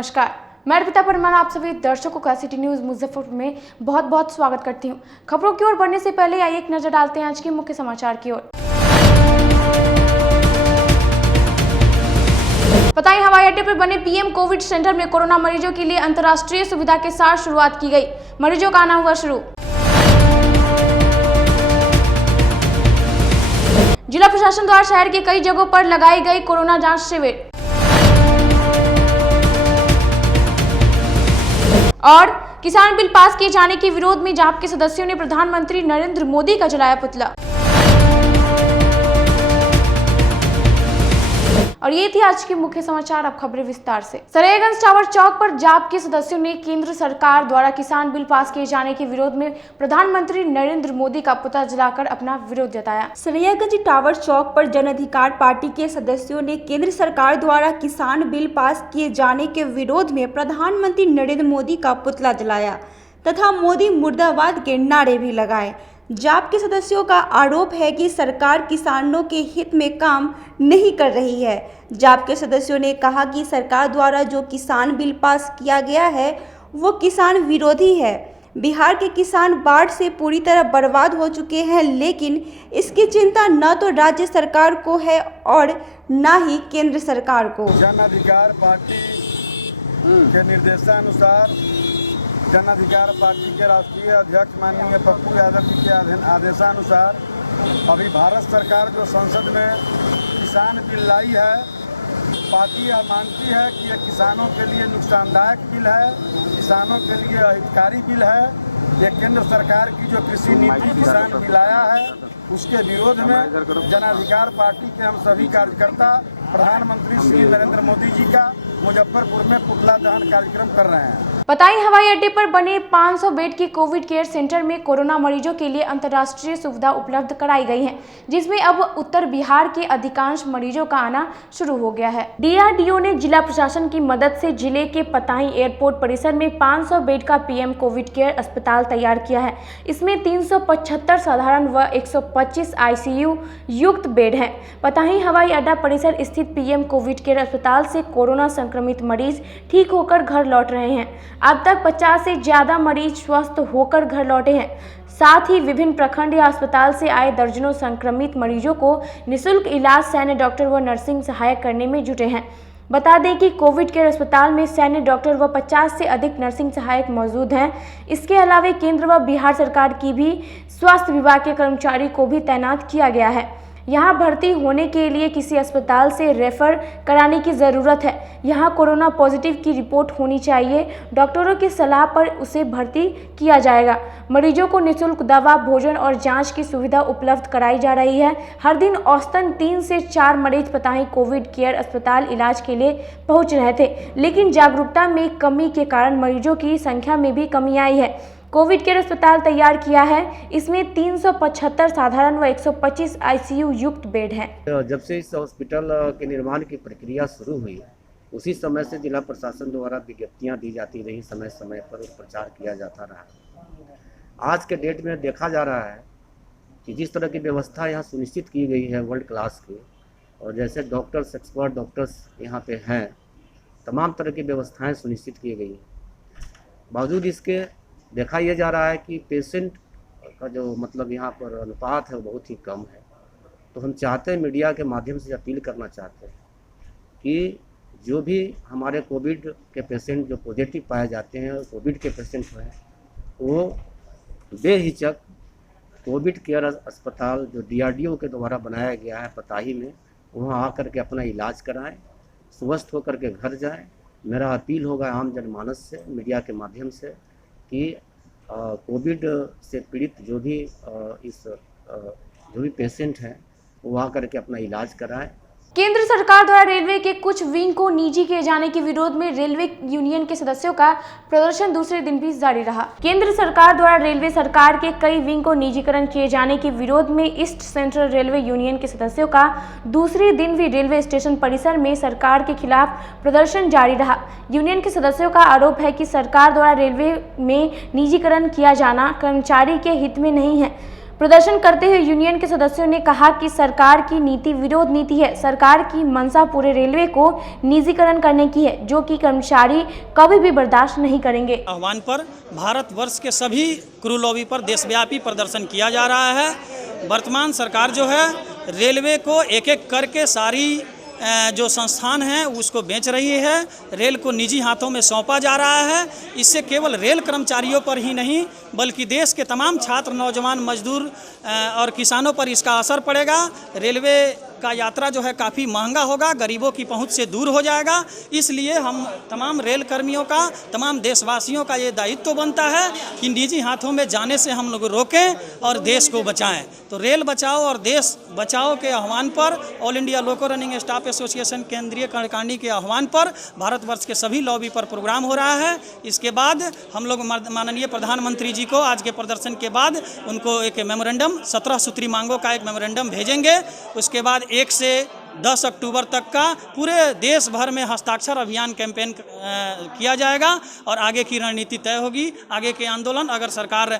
नमस्कार, मैं अर्पिता परमार आप सभी दर्शकों का सिटी न्यूज मुजफ्फरपुर में बहुत बहुत स्वागत करती हूं। खबरों की ओर बढ़ने से पहले आइए एक नजर डालते हैं आज के मुख्य समाचार की ओर। पताई हवाई अड्डे पर बने पीएम कोविड सेंटर में कोरोना मरीजों के लिए अंतर्राष्ट्रीय सुविधा के साथ शुरुआत की गई। मरीजों का आना हुआ शुरू। जिला प्रशासन द्वारा शहर के कई जगहों पर लगाई गई कोरोना जांच शिविर। और किसान बिल पास किए जाने के विरोध में जाप के सदस्यों ने प्रधानमंत्री नरेंद्र मोदी का जलाया पुतला। और ये थी आज के मुख्य समाचार। अब खबरें विस्तार से। सरैयागंज टावर चौक पर जाप के सदस्यों ने केंद्र सरकार द्वारा किसान बिल पास किए जाने के विरोध में प्रधानमंत्री नरेंद्र मोदी का पुतला जलाकर अपना विरोध जताया। सरैयागंज टावर चौक पर जन अधिकार पार्टी के सदस्यों ने केंद्र सरकार द्वारा किसान बिल पास किए जाने के विरोध में प्रधानमंत्री नरेंद्र मोदी का पुतला जलाया तथा मोदी मुर्दाबाद के नारे भी लगाए। जाप के सदस्यों का आरोप है कि सरकार किसानों के हित में काम नहीं कर रही है। जाप के सदस्यों ने कहा कि सरकार द्वारा जो किसान बिल पास किया गया है वो किसान विरोधी है। बिहार के किसान बाढ़ से पूरी तरह बर्बाद हो चुके हैं, लेकिन इसकी चिंता न तो राज्य सरकार को है और न ही केंद्र सरकार को। जन अधिकार पार्टी के निर्देशानुसार जन अधिकार पार्टी के राष्ट्रीय अध्यक्ष माननीय पप्पू यादव जी के आदेशानुसार अभी भारत सरकार जो संसद में किसान बिल लाई है, पार्टी यह मानती है कि यह किसानों के लिए नुकसानदायक बिल है, किसानों के लिए अहितकारी बिल है। ये केंद्र सरकार की जो कृषि नीति किसान बिल आया है उसके विरोध में जन अधिकार पार्टी के हम सभी कार्यकर्ता प्रधानमंत्री श्री नरेंद्र मोदी जी का मुजफ्फरपुर में पुतला दहन कार्यक्रम कर रहे हैं। पताई हवाई अड्डे पर बने 500 बेड के कोविड केयर सेंटर में कोरोना मरीजों के लिए अंतर्राष्ट्रीय सुविधा उपलब्ध कराई गई है, जिसमें अब उत्तर बिहार के अधिकांश मरीजों का आना शुरू हो गया है। डीआरडीओ ने जिला प्रशासन की मदद से जिले के पताई एयरपोर्ट परिसर में 500 बेड का पीएम कोविड केयर अस्पताल तैयार किया है। इसमें 375 साधारण व 125 आईसीयू युक्त बेड हैं। पताई हवाई अड्डा परिसर स्थित पीएम कोविड केयर अस्पताल से कोरोना संक्रमित मरीज ठीक होकर घर लौट रहे हैं। अब तक 50 से ज्यादा मरीज स्वस्थ होकर घर लौटे हैं। साथ ही विभिन्न प्रखंड या अस्पताल से आए दर्जनों संक्रमित मरीजों को निःशुल्क इलाज सैन्य डॉक्टर व नर्सिंग सहायक करने में जुटे हैं। बता दें कि कोविड केयर अस्पताल में सैन्य डॉक्टर व 50 से अधिक नर्सिंग सहायक मौजूद हैं। इसके अलावा केंद्र व बिहार सरकार की भी स्वास्थ्य विभाग के कर्मचारी को भी तैनात किया गया है। यहाँ भर्ती होने के लिए किसी अस्पताल से रेफर कराने की ज़रूरत है। यहाँ कोरोना पॉजिटिव की रिपोर्ट होनी चाहिए। डॉक्टरों की सलाह पर उसे भर्ती किया जाएगा। मरीजों को निःशुल्क दवा, भोजन और जांच की सुविधा उपलब्ध कराई जा रही है। हर दिन औसतन 3 से 4 मरीज पताई कोविड केयर अस्पताल इलाज के लिए पहुँच रहे थे, लेकिन जागरूकता में कमी के कारण मरीजों की संख्या में भी कमी आई है। कोविड केयर अस्पताल तैयार किया है। इसमें 375 साधारण व 125 आईसीयू युक्त बेड हैं। जब से इस हॉस्पिटल के निर्माण की प्रक्रिया शुरू हुई, उसी समय से जिला प्रशासन द्वारा विज्ञप्तियां दी जाती रही, समय समय पर प्रचार किया जाता रहा। आज के डेट में देखा जा रहा है कि जिस तरह की व्यवस्था यहाँ सुनिश्चित की गई है वर्ल्ड क्लास की, और जैसे डॉक्टर्स, एक्सपर्ट डॉक्टर्स यहाँ पे हैं, तमाम तरह की व्यवस्थाएँ सुनिश्चित की गई हैं। बावजूद इसके देखा यह जा रहा है कि पेशेंट का जो यहाँ पर अनुपात है वो बहुत ही कम है। तो हम चाहते हैं, मीडिया के माध्यम से अपील करना चाहते हैं कि जो भी हमारे कोविड के पेशेंट जो पॉजिटिव पाए जाते हैं, कोविड के पेशेंट हैं, वो बेहिचक कोविड केयर अस्पताल जो डीआरडीओ के द्वारा बनाया गया है पताही में, वहाँ आकर के अपना इलाज कराएं, स्वस्थ होकर के घर जाएं। मेरा अपील होगा आम जनमानस से, मीडिया के माध्यम से, कि कोविड से पीड़ित जो भी पेशेंट हैं वो आ करके अपना इलाज कराएं। केंद्र सरकार द्वारा रेलवे के कुछ विंग को निजी किए जाने के विरोध में रेलवे यूनियन के सदस्यों का प्रदर्शन दूसरे दिन भी जारी रहा। केंद्र सरकार द्वारा रेलवे सरकार के कई विंग को निजीकरण किए जाने के विरोध में ईस्ट सेंट्रल रेलवे यूनियन के सदस्यों का दूसरे दिन भी रेलवे स्टेशन परिसर में सरकार के खिलाफ प्रदर्शन जारी रहा। यूनियन के सदस्यों का आरोप है कि सरकार द्वारा रेलवे में निजीकरण किया जाना कर्मचारी के हित में नहीं है। प्रदर्शन करते हुए यूनियन के सदस्यों ने कहा कि सरकार की नीति विरोध नीति है। सरकार की मंशा पूरे रेलवे को निजीकरण करने की है, जो कि कर्मचारी कभी भी बर्दाश्त नहीं करेंगे। आह्वान पर भारतवर्ष के सभी क्रू लॉबी पर देशव्यापी प्रदर्शन किया जा रहा है। वर्तमान सरकार जो है रेलवे को एक एक करके सारी जो संस्थान हैं उसको बेच रही है, रेल को निजी हाथों में सौंपा जा रहा है। इससे केवल रेल कर्मचारियों पर ही नहीं बल्कि देश के तमाम छात्र, नौजवान, मजदूर और किसानों पर इसका असर पड़ेगा। रेलवे का यात्रा जो है काफ़ी महंगा होगा, गरीबों की पहुंच से दूर हो जाएगा। इसलिए हम तमाम रेल कर्मियों का, तमाम देशवासियों का ये दायित्व बनता है कि निजी हाथों में जाने से हम लोग रोकें और देश को बचाएं। तो रेल बचाओ और देश बचाओ के आह्वान पर ऑल इंडिया लोको रनिंग स्टाफ एसोसिएशन केंद्रीय कार्यकारिणी के आह्वान पर भारतवर्ष के सभी लॉबी पर प्रोग्राम हो रहा है। इसके बाद हम लोग माननीय प्रधानमंत्री जी को आज के प्रदर्शन के बाद उनको एक मेमोरेंडम 17 सूत्री मांगों का एक मेमोरेंडम भेजेंगे। उसके बाद 1 से 10 अक्टूबर तक का पूरे देश भर में हस्ताक्षर अभियान कैंपेन किया जाएगा और आगे की रणनीति तय होगी। आगे के आंदोलन, अगर सरकार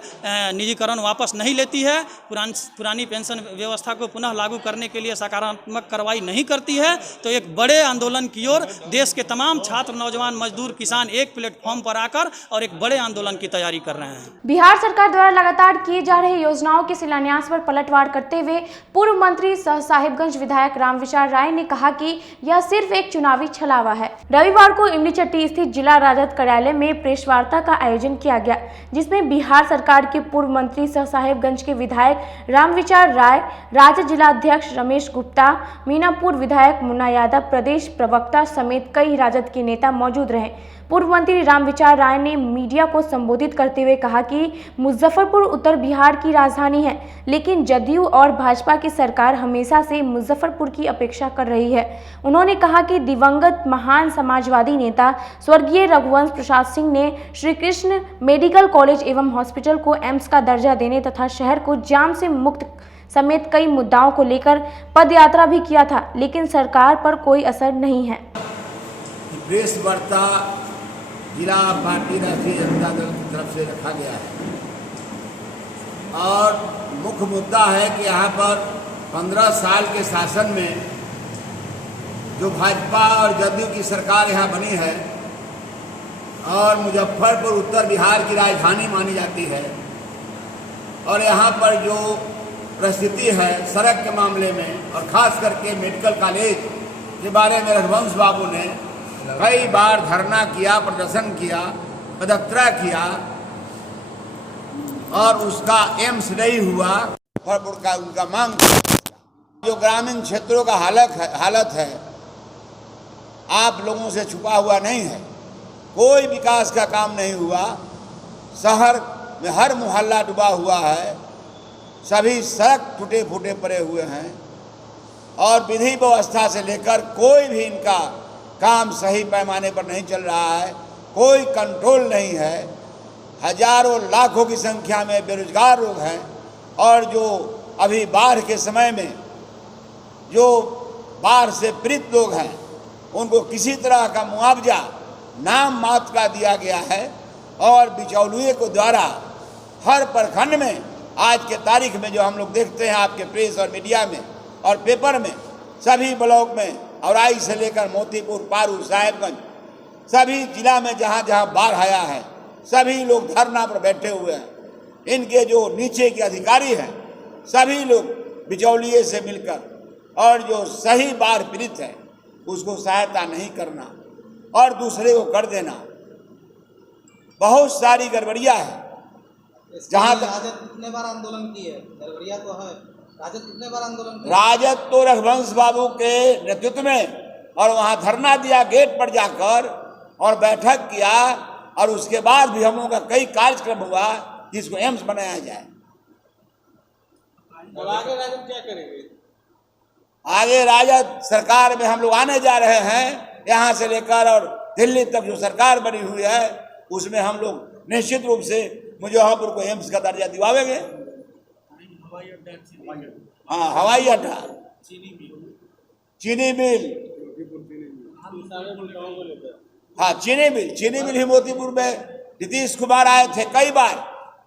निजीकरण वापस नहीं लेती है, पुरानी पेंशन व्यवस्था को पुनः लागू करने के लिए सकारात्मक कार्रवाई नहीं करती है, तो एक बड़े आंदोलन की ओर देश के तमाम छात्र, नौजवान, मजदूर, किसान एक प्लेटफॉर्म पर आकर और एक बड़े आंदोलन की तैयारी कर रहे हैं। बिहार सरकार द्वारा लगातार किए जा रहे योजनाओं के शिलान्यास पर पलटवार करते हुए पूर्व मंत्री सह साहिबगंज विधायक रामविचार राय ने कहा कि यह सिर्फ एक चुनावी छलावा है। रविवार को इमलीचट्टी स्थित जिला राजद कार्यालय में प्रेस वार्ता का आयोजन किया गया, जिसमें बिहार सरकार के पूर्व मंत्री सह साहिबगंज के विधायक रामविचार राय, राजद जिला अध्यक्ष रमेश गुप्ता, मीनापुर विधायक मुन्ना यादव, प्रदेश प्रवक्ता समेत कई राजद के नेता मौजूद रहे। पूर्व मंत्री रामविचार राय ने मीडिया को संबोधित करते हुए कहा कि मुजफ्फरपुर उत्तर बिहार की राजधानी है, लेकिन जदयू और भाजपा की सरकार हमेशा से मुजफ्फरपुर की अपेक्षा कर रही है। उन्होंने कहा कि दिवंगत महान समाजवादी नेता स्वर्गीय रघुवंश प्रसाद सिंह ने श्री कृष्ण मेडिकल कॉलेज एवं हॉस्पिटल को एम्स का दर्जा देने तथा शहर को जाम से मुक्त समेत कई मुद्दाओं को लेकर पदयात्रा भी किया था, लेकिन सरकार पर कोई असर नहीं है। प्रेस वार्ता जिला पार्टी राष्ट्रीय जनता दल की तरफ से रखा गया है और मुख्य मुद्दा है कि यहाँ पर 15 साल के शासन में जो भाजपा और जदयू की सरकार यहाँ बनी है और मुजफ्फरपुर उत्तर बिहार की राजधानी मानी जाती है और यहाँ पर जो परिस्थिति है सड़क के मामले में और ख़ास करके मेडिकल कॉलेज के बारे में रघुवंश बाबू ने कई बार धरना किया, प्रदर्शन किया, पदयात्रा किया और उसका एम्स नहीं हुआ। का उनका मांग जो ग्रामीण क्षेत्रों का हालत है आप लोगों से छुपा हुआ नहीं है। कोई विकास का काम नहीं हुआ, शहर में हर मोहल्ला डूबा हुआ है, सभी सड़क टूटे फूटे पड़े हुए हैं और विधि व्यवस्था से लेकर कोई भी इनका काम सही पैमाने पर नहीं चल रहा है, कोई कंट्रोल नहीं है। हजारों लाखों की संख्या में बेरोजगार लोग हैं और जो अभी बाढ़ के समय में जो बाढ़ से पीड़ित लोग हैं उनको किसी तरह का मुआवजा नाम मात्र का दिया गया है और बिचौलिए को द्वारा हर प्रखंड में आज के तारीख में जो हम लोग देखते हैं आपके प्रेस और मीडिया में और पेपर में, सभी ब्लॉक में औराई से लेकर मोतीपुर, पारू, साहिबगंज, सभी जिला में जहाँ जहाँ बाढ़ आया है सभी लोग धरना पर बैठे हुए हैं। इनके जो नीचे के अधिकारी हैं सभी लोग बिचौलिए से मिलकर और जो सही बाढ़ पीड़ित है उसको सहायता नहीं करना और दूसरे को कर देना, बहुत सारी गड़बड़ियाँ है। जहाँ राजद कितने बार आंदोलन की है, गड़बड़ियाँ तो है। राजद कितने बार आंदोलन, राजद तो रघुवंश बाबू के नेतृत्व में और वहाँ धरना दिया गेट पर जाकर और बैठक किया और उसके बाद भी हम लोगों का कई कार्यक्रम हुआ जिसको एम्स बनाया जाए। आगे राजद क्या करेंगे? आगे राजद सरकार में हम लोग आने जा रहे हैं, यहाँ से लेकर और दिल्ली तक जो सरकार बनी हुई है उसमें हम लोग निश्चित रूप से मुजफ्फरपुर को एम्स का दर्जा दिवाएंगे। हाँ, हवाई अड्डा, चीनी मिल, हाँ चीनी मिल ही मोतीपुर में नीतीश कुमार आए थे कई बार,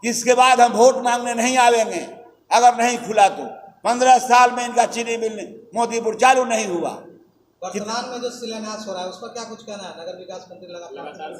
इसके बाद हम वोट मांगने नहीं आवेंगे। अगर नहीं खुला तो 15 साल में इनका चीनी मिल मोदीपुर चालू नहीं हुआ। वर्तमान में जो शिलान्यास हो रहा है उस पर क्या कुछ कहना है? नगर विकास मंत्री लगातार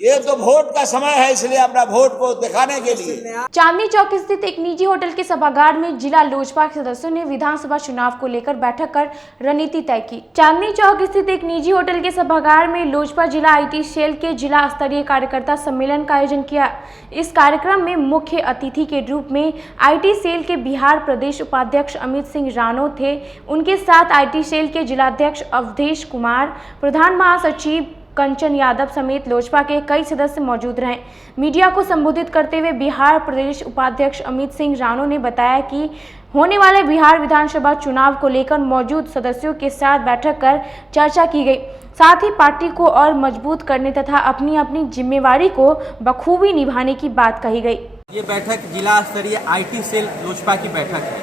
ये तो वोट का समय है, इसलिए अपना वोट को दिखाने के लिए। चांदनी चौक स्थित एक निजी होटल के सभागार में जिला लोजपा के सदस्यों ने विधानसभा चुनाव को लेकर बैठक कर रणनीति तय की। चांदनी चौक स्थित एक निजी होटल के सभागार में लोजपा जिला IT सेल के जिला स्तरीय कार्यकर्ता सम्मेलन का आयोजन किया। इस कार्यक्रम में मुख्य अतिथि के रूप में IT सेल के बिहार प्रदेश उपाध्यक्ष अमित सिंह राणो थे। उनके साथ IT सेल के जिलाध्यक्ष अवधेश कुमार, प्रधान महासचिव कंचन यादव समेत लोजपा के कई सदस्य मौजूद रहे। मीडिया को संबोधित करते हुए बिहार प्रदेश उपाध्यक्ष अमित सिंह राणो ने बताया कि होने वाले बिहार विधानसभा चुनाव को लेकर मौजूद सदस्यों के साथ बैठक कर चर्चा की गई। साथ ही पार्टी को और मजबूत करने तथा अपनी अपनी जिम्मेवारी को बखूबी निभाने की बात कही गई। ये बैठक जिला स्तरीय IT सेल लोजपा की बैठक है।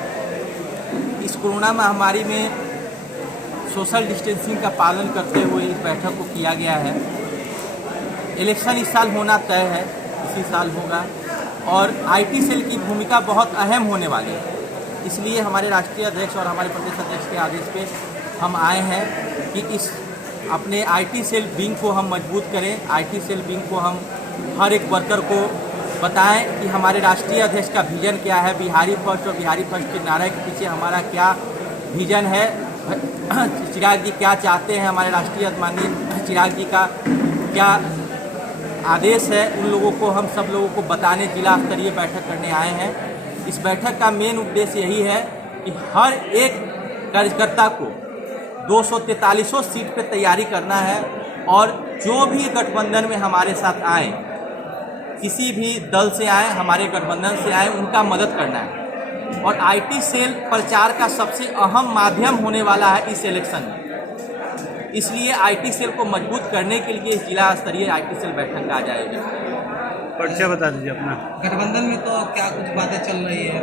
इस कोरोना महामारी में सोशल डिस्टेंसिंग का पालन करते हुए इस बैठक को किया गया है। इलेक्शन इस साल होना तय है, इसी साल होगा और IT सेल की भूमिका बहुत अहम होने वाली है। इसलिए हमारे राष्ट्रीय अध्यक्ष और हमारे प्रदेश अध्यक्ष के आदेश पे हम आए हैं कि इस अपने IT सेल विंग को हम मजबूत करें। IT सेल विंग को हम हर एक वर्कर को बताएं कि हमारे राष्ट्रीय अध्यक्ष का विजन क्या है, बिहारी फर्स्ट और बिहारी फर्स्ट के नारे के पीछे हमारा क्या विजन है, चिराग जी क्या चाहते हैं, हमारे राष्ट्रीय माननीय चिराग जी का क्या आदेश है, उन लोगों को हम सब लोगों को बताने जिला स्तरीय बैठक करने आए हैं। इस बैठक का मेन उद्देश्य यही है कि हर एक कार्यकर्ता को 243 सीट पे तैयारी करना है और जो भी गठबंधन में हमारे साथ आए, किसी भी दल से आए, हमारे गठबंधन से आए, उनका मदद करना है। और IT सेल प्रचार का सबसे अहम माध्यम होने वाला है इस इलेक्शन में। इसलिए IT सेल को मजबूत करने के लिए जिला स्तरीय IT सेल बैठक का जाएगी। परिचय बता दीजिए अपना। गठबंधन में तो क्या कुछ बातें चल रही है?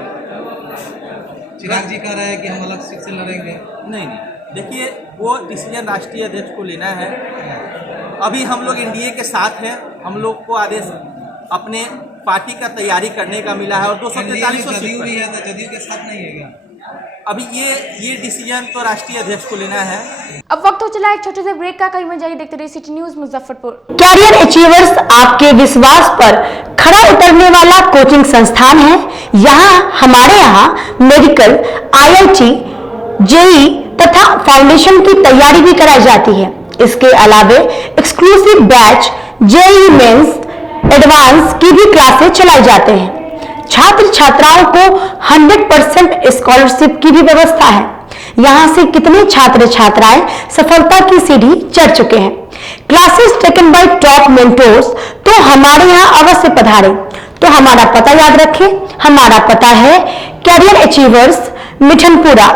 चिराग जी कह रहे हैं कि हम अलग सीट से लड़ेंगे। नहीं, देखिए वो डिसीजन राष्ट्रीय अध्यक्ष को लेना है। अभी हम लोग NDA के साथ हैं, हम लोग को आदेश अपने पार्टी का तैयारी करने का मिला है और 243 सीट भी है तो जदयू के साथ नहीं है क्या? अभी ये डिसीजन तो राष्ट्रीय अध्यक्ष को लेना है। अब वक्त हो चला एक छोटे से ब्रेक का। कहीं मत जाइए, देखते रहिए city news Muzaffarpur. Career achievers आपके विश्वास पर खरा उतरने वाला कोचिंग संस्थान है। हमारे यहाँ मेडिकल, IIT, JEE तथा फाउंडेशन की तैयारी भी कराई जाती है। इसके अलावे exclusive batch JEE mains advance की भी क्लासेस चलाई जाते हैं। छात्र छात्राओं को 100% स्कॉलरशिप की भी व्यवस्था है। यहाँ से कितने छात्र छात्राएं सफलता की सीढ़ी चढ़ चुके हैं। Classes taken by top mentors, तो हमारे यहाँ अवश्य पधारें। तो हमारा पता याद रखें, हमारा पता है career achievers, Mithanpura,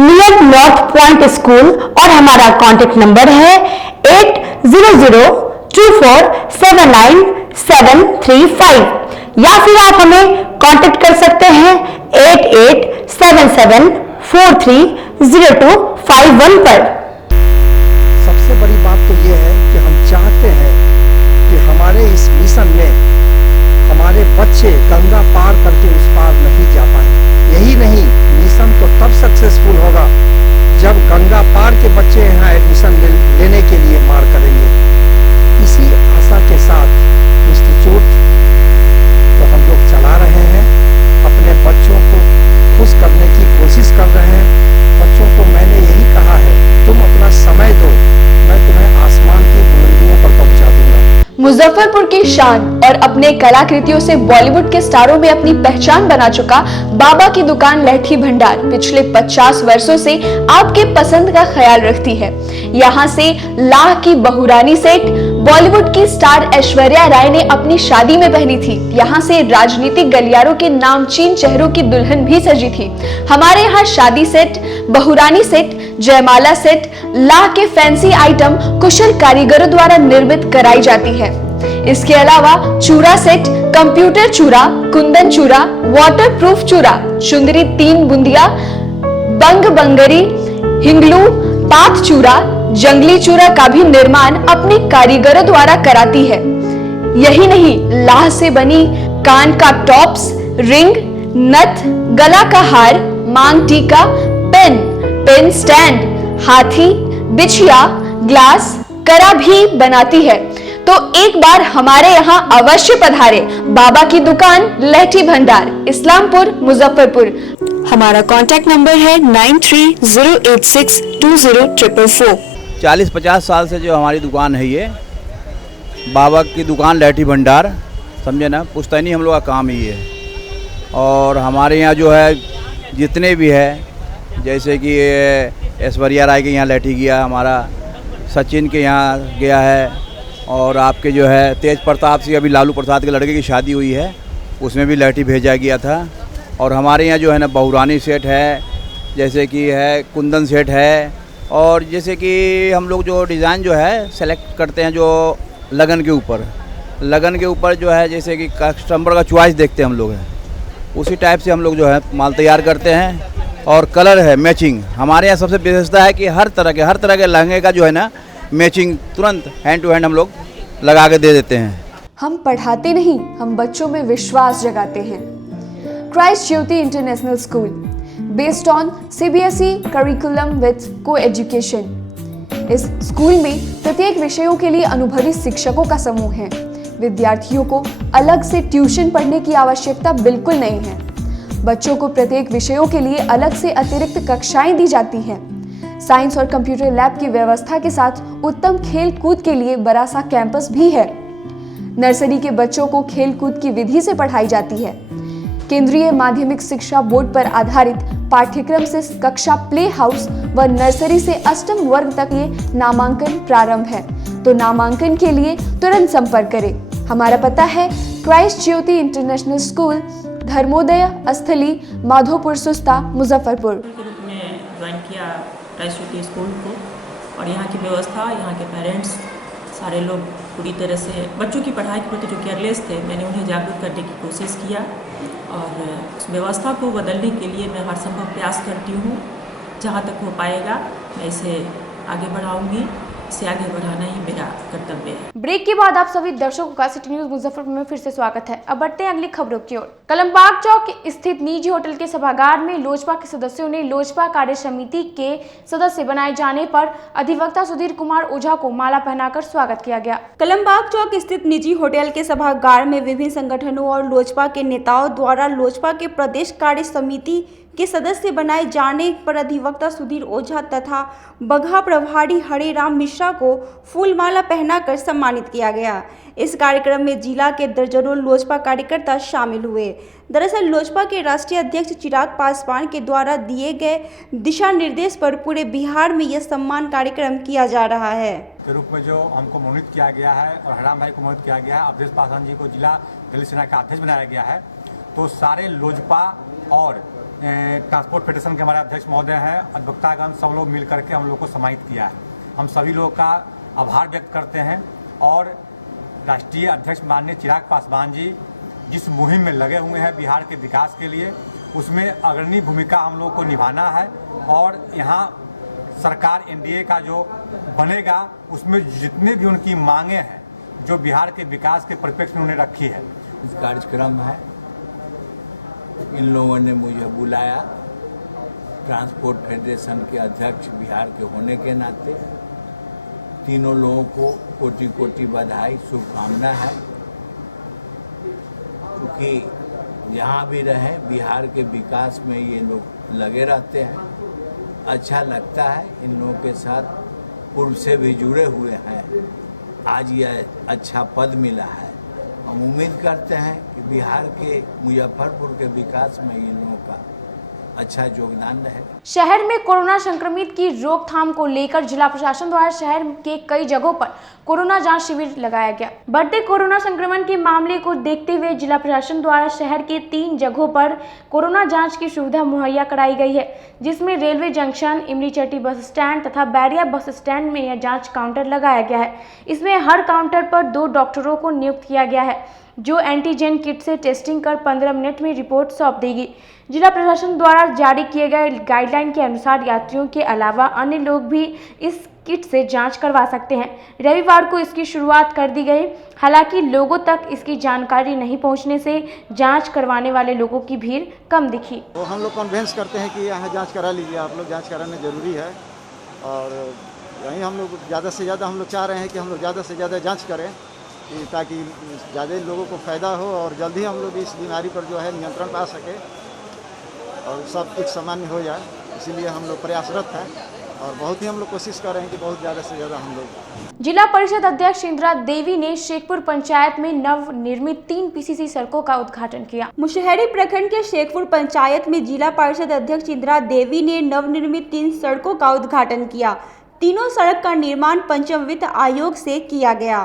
near north point school और हमारा कॉन्टेक्ट नंबर है 8002479735 या फिर आप हमें कांटेक्ट कर सकते हैं 8877430251 पर। सबसे बड़ी बात तो ये है कि हम चाहते हैं कि हमारे इस मिशन में हमारे बच्चे गंगा पार करके उस पार नहीं जा पाए। यही नहीं, मिशन तो तब सक्सेसफुल होगा जब गंगा पार के बच्चे यहाँ एडमिशन लेने के लिए मार करेंगे। इसी आशा के साथ इंस्टीट्यूट तो हम लोग चला रहे हैं, अपने बच्चों को खुश करने की कोशिश कर रहे हैं। बच्चों को मैंने यही कहा है, तुम अपना समय दो, मैं तुम्हें आसमान की बुलंदियों पर पहुंचा दूंगा। मुजफ्फरपुर की शान और अपने कलाकृतियों से बॉलीवुड के स्टारों में अपनी पहचान बना चुका बाबा की दुकान लहठी भंडार पिछले 50 वर्षों से आपके पसंद का ख्याल रखती है। यहाँ से लाह की बहुरानी सेट बॉलीवुड की स्टार ऐश्वर्या राय ने अपनी शादी में पहनी थी। यहाँ से राजनीतिक गलियारों के नामचीन चेहरों की दुल्हन भी सजी थी। हमारे यहाँ शादी सेट, बहुरानी सेट, जयमाला सेट, लाह के फैंसी आइटम कुशल कारीगरों द्वारा निर्मित कराई जाती है। इसके अलावा चूड़ा सेट, कंप्यूटर चूड़ा, कुंदन चूड़ा, वाटरप्रूफ चूड़ा, चुंदरी 3 बुंदिया, बंग बंगरी, हिंगलू, पात चूड़ा, जंगली चूड़ा का भी निर्माण अपने कारीगरों द्वारा कराती है। यही नहीं, लाह से बनी कान का टॉप्स, रिंग, नथ, गला का हार, मांग टीका, पेन स्टैंड, हाथी, बिछिया, ग्लास, कड़ा भी बनाती है। तो एक बार हमारे यहाँ अवश्य पधारे। बाबा की दुकान लहठी भंडार, इस्लामपुर, मुजफ्फरपुर। हमारा कांटेक्ट नंबर है 9308620444। 40-50 साल से जो हमारी दुकान है, ये बाबा की दुकान लहठी भंडार, समझे ना, पुश्तैनी हम लोग का काम ही है। और हमारे यहाँ जो है जितने भी है, जैसे कि ऐश्वर्या राय के यहाँ लहठी गया, हमारा सचिन के यहाँ गया है, और आपके जो है तेज प्रताप सिंह, अभी लालू प्रसाद के लड़के की शादी हुई है, उसमें भी लहठी भेजा गया था। और हमारे यहाँ जो है ना बहुरानी सेट है, जैसे कि है कुंदन सेट है, और जैसे कि हम लोग जो डिज़ाइन जो है सेलेक्ट करते हैं जो लगन के ऊपर जो है, जैसे कि कस्टमर का चॉइस देखते हैं हम लोग हैं, उसी टाइप से हम लोग जो है माल तैयार करते हैं। और कलर है मैचिंग, हमारे यहाँ सबसे विशेषता है कि हर तरह के लहंगे का जो है ना मैचिंग तुरंत हैंड टू हैंड हम लोग लगा के दे देते हैं। हम पढ़ाते नहीं, हम बच्चों में विश्वास जगाते हैं। Christ Jyoti international school, based on CBSE curriculum with coeducation. इस स्कूल में प्रत्येक विषयों के लिए अनुभवी शिक्षकों का समूह है। विद्यार्थियों को अलग से ट्यूशन पढ़ने की आवश्यकता बिल्कुल नहीं है। बच्चों को प्रत्येक विषयों के लिए अलग से अतिरिक्त कक्षाएं दी जाती हैं। साइंस और कंप्यूटर लैब की व्यवस्था के साथ उत्तम खेल कूद के लिए बड़ा सा कैंपस भी है। नर्सरी के बच्चों को खेल कूद की विधि से पढ़ाई जाती है। केंद्रीय माध्यमिक शिक्षा बोर्ड पर आधारित पाठ्यक्रम से कक्षा प्ले हाउस व नर्सरी से अष्टम वर्ग तक ये नामांकन प्रारंभ है। तो नामांकन के लिए तुरंत संपर्क करें। हमारा पता है Christ Jyoti international school, Dharmodaya स्थली, माधोपुर सुस्ता, मुजफ्फरपुर। ज्वाइन किया क्राइस्ट ज्योति स्कूल को, और यहाँ की व्यवस्था, यहाँ के पेरेंट्स सारे लोग पूरी तरह से बच्चों की पढ़ाई के प्रति जो केयरलेस थे, मैंने उन्हें जागरूक करने की कोशिश किया और उस व्यवस्था को बदलने के लिए मैं हर संभव प्रयास करती हूँ। जहाँ तक हो पाएगा मैं इसे आगे बढ़ाऊँगी, इसे आगे बढ़ाना ही मेरा कर्तव्य है। ब्रेक के बाद आप सभी दर्शकों का सिटी न्यूज मुजफ्फरपुर में फिर से स्वागत है। अब बढ़ते हैं अगली खबरों की ओर। कलमबाग चौक स्थित निजी होटल के सभागार में लोजपा के सदस्यों ने लोजपा कार्य समिति के सदस्य बनाए जाने पर अधिवक्ता सुधीर कुमार ओझा को माला पहनाकर स्वागत किया गया। कलमबाग चौक स्थित निजी होटल के सभागार में विभिन्न संगठनों और लोजपा के नेताओं द्वारा लोजपा के प्रदेश कार्य समिति के सदस्य बनाए जाने पर अधिवक्ता सुधीर ओझा तथा बगहा प्रभारी हरे राम मिश्रा को फूलमाला पहनाकर सम्मानित किया गया। इस कार्यक्रम में जिला के दर्जनों लोजपा कार्यकर्ता शामिल हुए। दरअसल लोजपा के राष्ट्रीय अध्यक्ष चिराग पासवान के द्वारा दिए गए दिशा निर्देश पर पूरे बिहार में यह सम्मान कार्यक्रम किया जा रहा है। के रूप में जो हमको मनोनीत किया गया है और हराम भाई को मनोनीत किया गया है, अवधेश पासवान जी को जिला दलित सेना का अध्यक्ष बनाया गया है। तो सारे लोजपा और ट्रांसपोर्ट फेडरेशन के हमारे अध्यक्ष महोदय हैं, अधिवक्तागण सब लोग मिल करके हम लोग को सम्मानित किया है। हम सभी लोग का आभार व्यक्त करते हैं और राष्ट्रीय अध्यक्ष माननीय चिराग पासवान जी जिस मुहिम में लगे हुए हैं बिहार के विकास के लिए, उसमें अग्रणी भूमिका हम लोग को निभाना है। और यहाँ सरकार NDA का जो बनेगा उसमें जितने भी उनकी मांगे हैं जो बिहार के विकास के परिप्रेक्ष्य में उन्हें रखी है। इस कार्यक्रम है, इन लोगों ने मुझे बुलाया, ट्रांसपोर्ट फेडरेशन के अध्यक्ष बिहार के होने के नाते तीनों लोगों को कोटि कोटि बधाई, शुभकामना है। क्योंकि जहाँ भी रहे बिहार के विकास में ये लोग लगे रहते हैं, अच्छा लगता है। इन लोगों के साथ पूर्व से भी जुड़े हुए हैं, आज यह अच्छा पद मिला है। हम उम्मीद करते हैं कि बिहार के मुजफ्फरपुर के विकास में इन लोगों का अच्छा योगदान रहेगा। शहर में कोरोना संक्रमित की रोकथाम को लेकर जिला प्रशासन द्वारा शहर के कई जगहों पर कोरोना जांच शिविर लगाया गया। बढ़ते कोरोना संक्रमण के मामले को देखते हुए जिला प्रशासन द्वारा शहर के 3 जगहों पर कोरोना जांच की सुविधा मुहैया कराई गई है, जिसमें रेलवे जंक्शन, इमली चट्टी बस स्टैंड तथा बैरिया बस स्टैंड में यह जाँच काउंटर लगाया गया है। इसमें हर काउंटर पर 2 डॉक्टरों को नियुक्त किया गया है जो एंटीजन किट से टेस्टिंग कर 15 मिनट में रिपोर्ट सौंप देगी। जिला प्रशासन द्वारा जारी किए गए गाइडलाइन के अनुसार यात्रियों के अलावा अन्य लोग भी इस किट से जांच करवा सकते हैं। रविवार को इसकी शुरुआत कर दी गई। हालांकि लोगों तक इसकी जानकारी नहीं पहुंचने से जांच करवाने वाले लोगों की भीड़ कम दिखी। तो हम लोग कन्वेंस करते हैं कि यहाँ जांच करा लीजिए, आप लोग जांच कराना जरूरी है। और यहीं हम लोग ज़्यादा से ज़्यादा हम लोग चाह रहे हैं कि हम लोग ज़्यादा से ज़्यादा जांच करें ताकि ज़्यादा लोगों को फ़ायदा हो और जल्दी हम लोग इस बीमारी पर जो है नियंत्रण पा सके और सब कुछ सामान्य हो जाए। इसीलिए हम लोग प्रयासरत हैं और बहुत ही हम लोग कोशिश कर रहे हैं कि बहुत ज़्यादा से ज़्यादा हम लोग। जिला परिषद अध्यक्ष इंदिरा देवी ने शेखपुर पंचायत में नव निर्मित 3 पीसीसी सड़कों का उद्घाटन किया। मुशहरी प्रखंड के शेखपुर पंचायत में जिला परिषद अध्यक्ष इंदिरा देवी ने नवनिर्मित 3 सड़कों का उद्घाटन किया। तीनों सड़क का निर्माण पंचम वित्त आयोग से किया गया।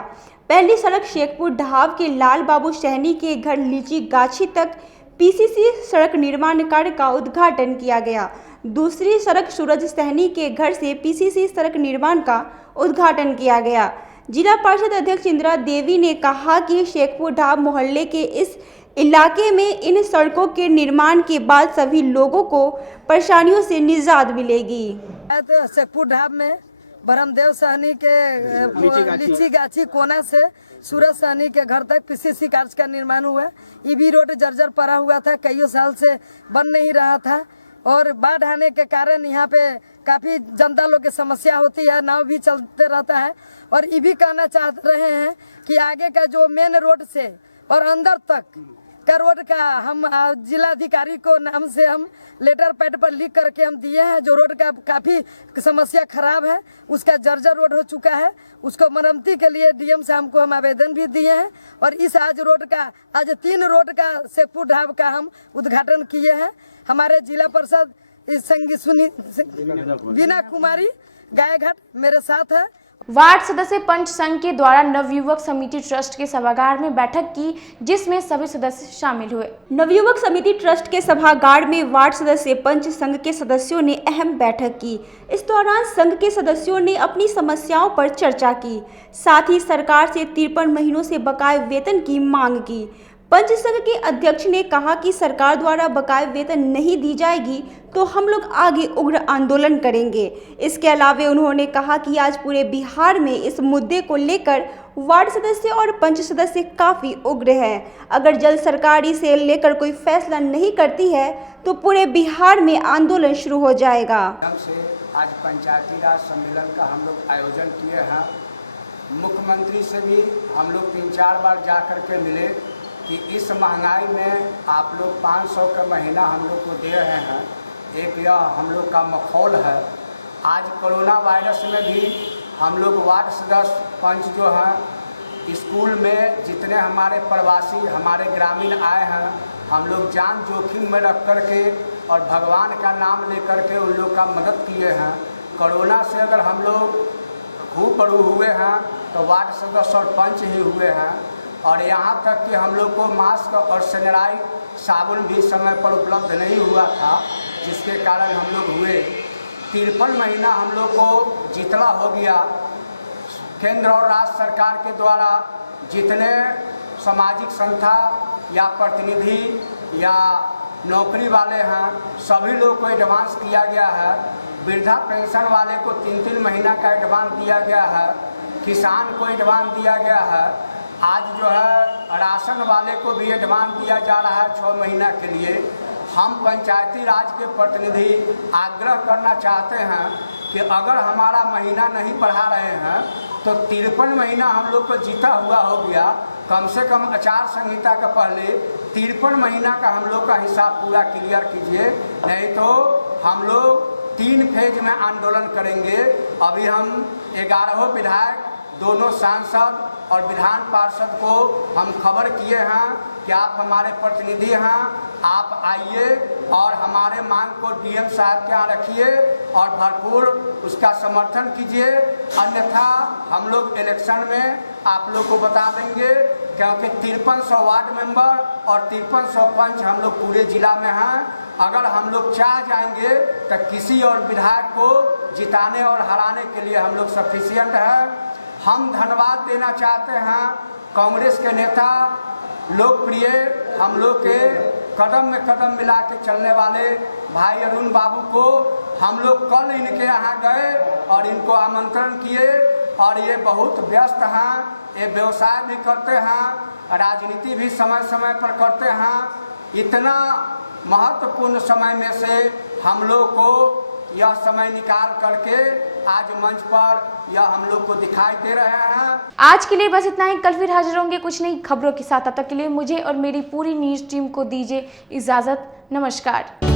पहली सड़क शेखपुर ढाब के लाल बाबू सहनी के घर लीची गाछी तक पीसीसी सड़क निर्माण कार्य का उद्घाटन किया गया। दूसरी सड़क सूरज सहनी के घर से पीसीसी सड़क निर्माण का उद्घाटन किया गया। जिला परिषद अध्यक्ष इंदिरा देवी ने कहा कि शेखपुर ढाब मोहल्ले के इस इलाके में इन सड़कों के निर्माण के बाद सभी लोगों को परेशानियों से निजात मिलेगी। शेखपुर ढाब में ब्रह्मदेव सहनी के लीची गाछी कोना से सूरज सहनी के घर तक पीसीसी कार्य का निर्माण हुआ। ये भी रोड जर्जर पड़ा हुआ था, कई साल से बन नहीं रहा था और बाढ़ आने के कारण यहाँ पे काफ़ी जनता लोग की समस्या होती है, नाव भी चलते रहता है। और ये भी कहना चाह रहे हैं कि आगे का जो मेन रोड से और अंदर तक का रोड का हम जिलाधिकारी को नाम से हम लेटर पैड पर लिख करके हम दिए हैं। जो रोड का काफ़ी समस्या खराब है, उसका जर्जर रोड हो चुका है, उसको मरम्मती के लिए डीएम साहब को हम आवेदन भी दिए हैं। और इस आज 3 रोड का शेखपुर ढाब का हम उद्घाटन किए हैं। हमारे जिला परिषद बीना कुमारी गायघाट मेरे साथ है। वार्ड सदस्य पंच संघ के द्वारा नवयुवक समिति ट्रस्ट के सभागार में बैठक की, जिसमें सभी सदस्य शामिल हुए। नवयुवक समिति ट्रस्ट के सभागार में वार्ड सदस्य पंच संघ के सदस्यों ने अहम बैठक की। इस दौरान संघ के सदस्यों ने अपनी समस्याओं पर चर्चा की, साथ ही सरकार से 53 महीनों से बकाये वेतन की मांग की। पंच संघ के अध्यक्ष ने कहा कि सरकार द्वारा बकाये वेतन नहीं दी जाएगी तो हम लोग आगे उग्र आंदोलन करेंगे। इसके अलावा उन्होंने कहा कि आज पूरे बिहार में इस मुद्दे को लेकर वार्ड सदस्य और पंच सदस्य काफ़ी उग्र हैं। अगर जल्द सरकार इसे लेकर कोई फैसला नहीं करती है तो पूरे बिहार में आंदोलन शुरू हो जाएगा। आज पंचायती राज सम्मेलन का हम लोग आयोजन किए हैं। मुख्यमंत्री से भी हम लोग 3-4 बार जा कर के मिले कि इस महंगाई में आप लोग 500 का महीना हम लोग को दे रहे हैं, एक यह हम लोग का मखौल है। आज कोरोना वायरस में भी हम लोग वार्ड सदस्य पंच जो हैं स्कूल में जितने हमारे प्रवासी हमारे ग्रामीण आए हैं, हम लोग जान जोखिम में रख कर के और भगवान का नाम ले कर के उन लोग का मदद किए हैं। कोरोना से अगर हम लोग खूब बड़ू हुए हैं तो वार्ड सदस्य और पंच ही हुए हैं। और यहाँ तक कि हम लोग को मास्क और सैनिटाइजर साबुन भी समय पर उपलब्ध नहीं हुआ था, जिसके कारण हम लोग हुए 53 महीना हम लोग को जितना हो गया। केंद्र और राज्य सरकार के द्वारा जितने सामाजिक संस्था या प्रतिनिधि या नौकरी वाले हैं सभी लोग को एडवांस किया गया है। वृद्धा पेंशन वाले को 3-3 महीना का एडवांस दिया गया है। किसान को एडवांस दिया गया है। आज जो है राशन वाले को भी एडवांस दिया जा रहा है 6 महीना के लिए। हम पंचायती राज के प्रतिनिधि आग्रह करना चाहते हैं कि अगर हमारा महीना नहीं बढ़ा रहे हैं तो 53 महीना हम लोग को जीता हुआ हो गया, कम से कम आचार संहिता का पहले 53 महीना का हम लोग का हिसाब पूरा क्लियर कीजिए, नहीं तो हम लोग 3 फेज में आंदोलन करेंगे। अभी हम 11 विधायक, दोनों सांसद और विधान पार्षद को हम खबर किए हैं कि आप हमारे प्रतिनिधि हैं, आप आइए और हमारे मांग को डीएम साहब के यहाँ रखिए और भरपूर उसका समर्थन कीजिए। अन्यथा हम लोग इलेक्शन में आप लोग को बता देंगे, क्योंकि 5300 वार्ड मेंबर और 5300 पंच हम लोग पूरे जिला में हैं। अगर हम लोग चाह जाएंगे तो किसी और विधायक को जिताने और हराने के लिए हम लोग सफिशिएंट है। हम धन्यवाद देना चाहते हैं कांग्रेस के नेता लोकप्रिय हम लोग के कदम में कदम मिला के चलने वाले भाई अरुण बाबू को हम लोग कल इनके यहाँ गए और इनको आमंत्रण किए और ये बहुत व्यस्त हैं, ये व्यवसाय भी करते हैं, राजनीति भी समय समय पर करते हैं। इतना महत्वपूर्ण समय में से हम लोग को यह समय निकाल करके आज मंच पर यह हम लोग को दिखाई दे रहे हैं। आज के लिए बस इतना ही। कल फिर हाजिर होंगे कुछ नई खबरों के साथ। तब तक के लिए मुझे और मेरी पूरी न्यूज़ टीम को दीजिए इजाज़त। नमस्कार।